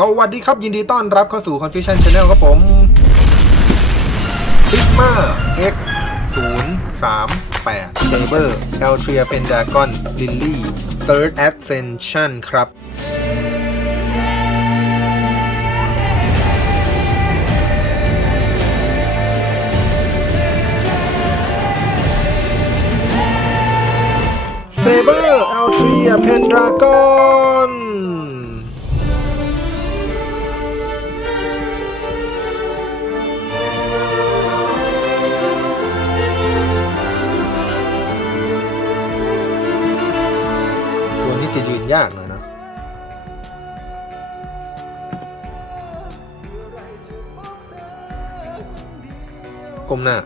สวัสดีครับ ยินดีต้อนรับเข้าสู่ Confusion Channel ครับผม Sigma X 0 3 8 Saber Altria Pendragon Lily Third Ascension ครับ Saber Altria Pendragon ตัวนี้ จะยืนยากหน่อยนะก้มหน้า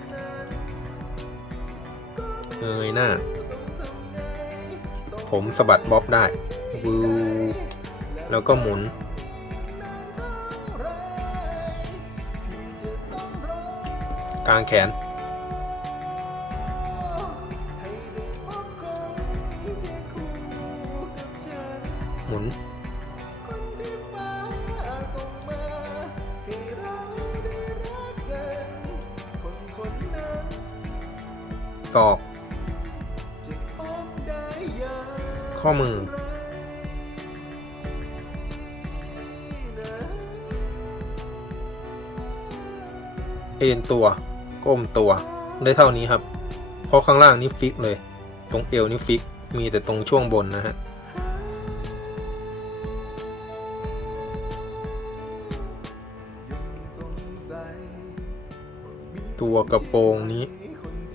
เงยหน้า ผมสะบัดบ๊อบได้วูแล้วก็หมุน กลางแขน หมุนศอก ข้อมือ เอ็นตัว ก้มตัว ได้เท่านี้ครับ เพราะข้างล่างนี่ฟิกเลย ตรงเอวนี่ฟิก มีแต่ตรงช่วงบนนะฮะ ตัวกระโปรงนี้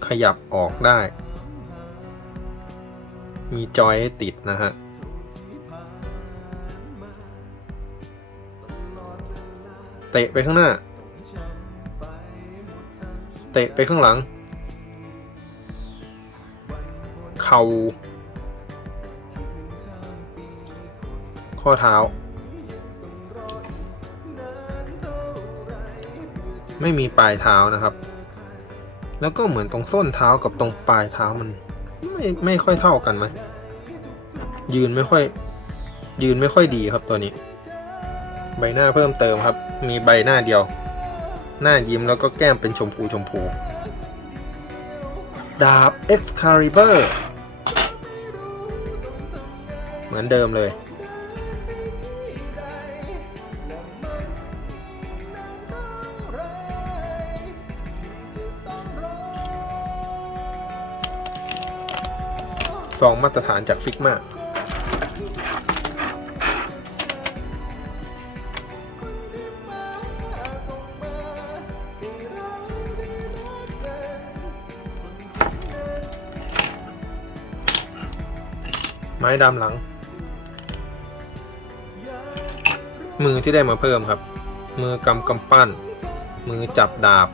ขยับออกได้ มีจอยให้ติดนะฮะ เตะไปข้างหน้า เตะไปข้างหลัง เข่า ข้อเท้า ไม่มีปลายเท้านะครับ แล้วก็เหมือนตรงส้นเท้ากับตรงปลายเท้ามัน ไม่ไม่ค่อยเท่ากันไหมยืนไม่ค่อย ยืนไม่ค่อยดีครับตัวนี้ ใบหน้าเพิ่มเติมครับ มีใบหน้าเดียว หน้ายิ้มแล้วก็แก้มเป็นชมพูชมพูดาบ Excalibur เหมือนเดิมเลย ซองมาตรฐานจากฟิกมาไม้ดำหลัง มือที่ได้มาเพิ่มครับ มือกำกำปั้น มือจับดาบ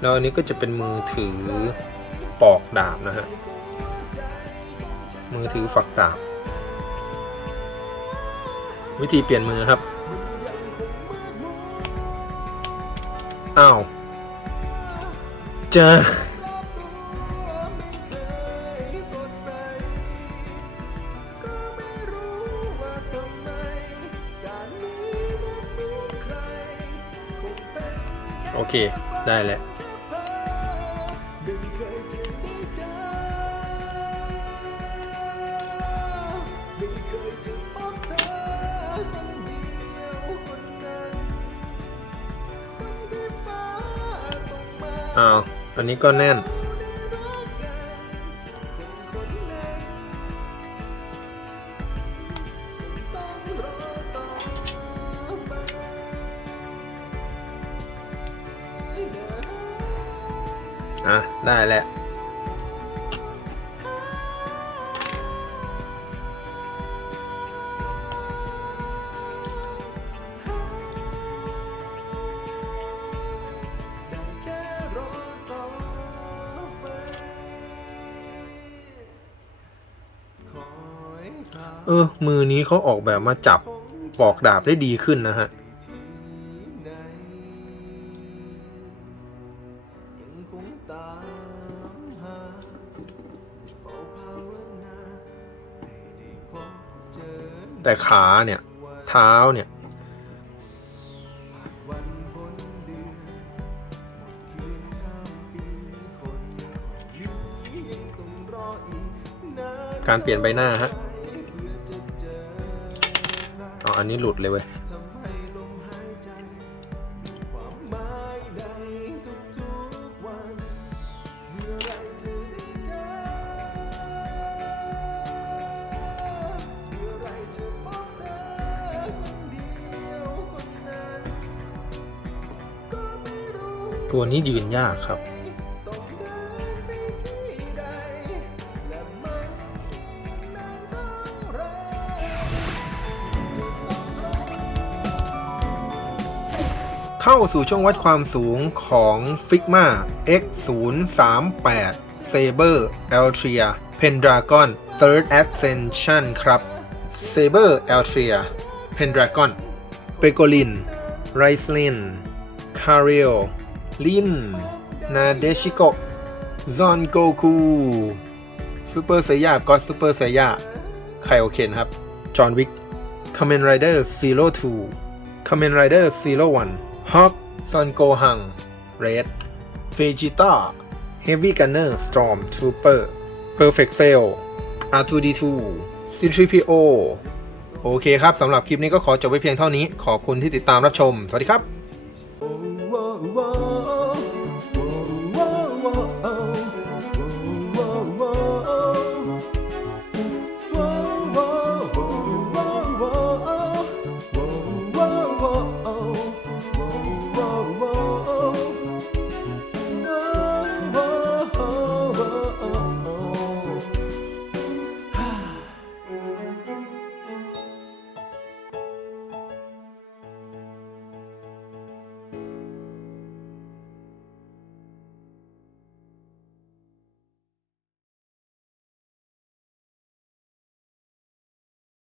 แล้วอันนี้ก็จะเป็นมือถือ ปอกดาบนะฮะ มือถือฝักดาบ วิธีเปลี่ยนมือครับ อ้าวเจอโอเค ได้แล้ว อ้าวอันนี้ก็แน่น อะ ได้แหละ เออ มือนี้เขาออกแบบมาจับปอกดาบได้ดีขึ้นนะฮะ แต่ขาเนี่ย เท้าเนี่ยการเปลี่ยนใบหน้าฮะ ออันนี้หลุดเลยเว้ยตัวนี้ยืนยากครับ เข้าสู่ช่วงวัดความสูงของ Figma X 0 3 8 Saber Altria Pendragon Third Ascension ครับ Saber Altria Pendragon p e g o l i n r i s l i n c a r i o Lin Nadeshiko Zon Goku Super Saiya God Super Saiya ใครโอเคนครับ จอห์นวิก Kamen Rider Zero Two Kamen Rider Zero One ฮอปซอนโกฮังเรดเฟจิต้าเฮฟวี่กันเนอร์สตรอมทูเปอร์เพอร์เฟกเซลอาร์ตูดีทูซีท C3PO โอเคครับสำหรับคลิปนี้ก็ขอจบไว้เพียงเท่านี้ ขอบคุณที่ติดตามรับชม สวัสดีครับ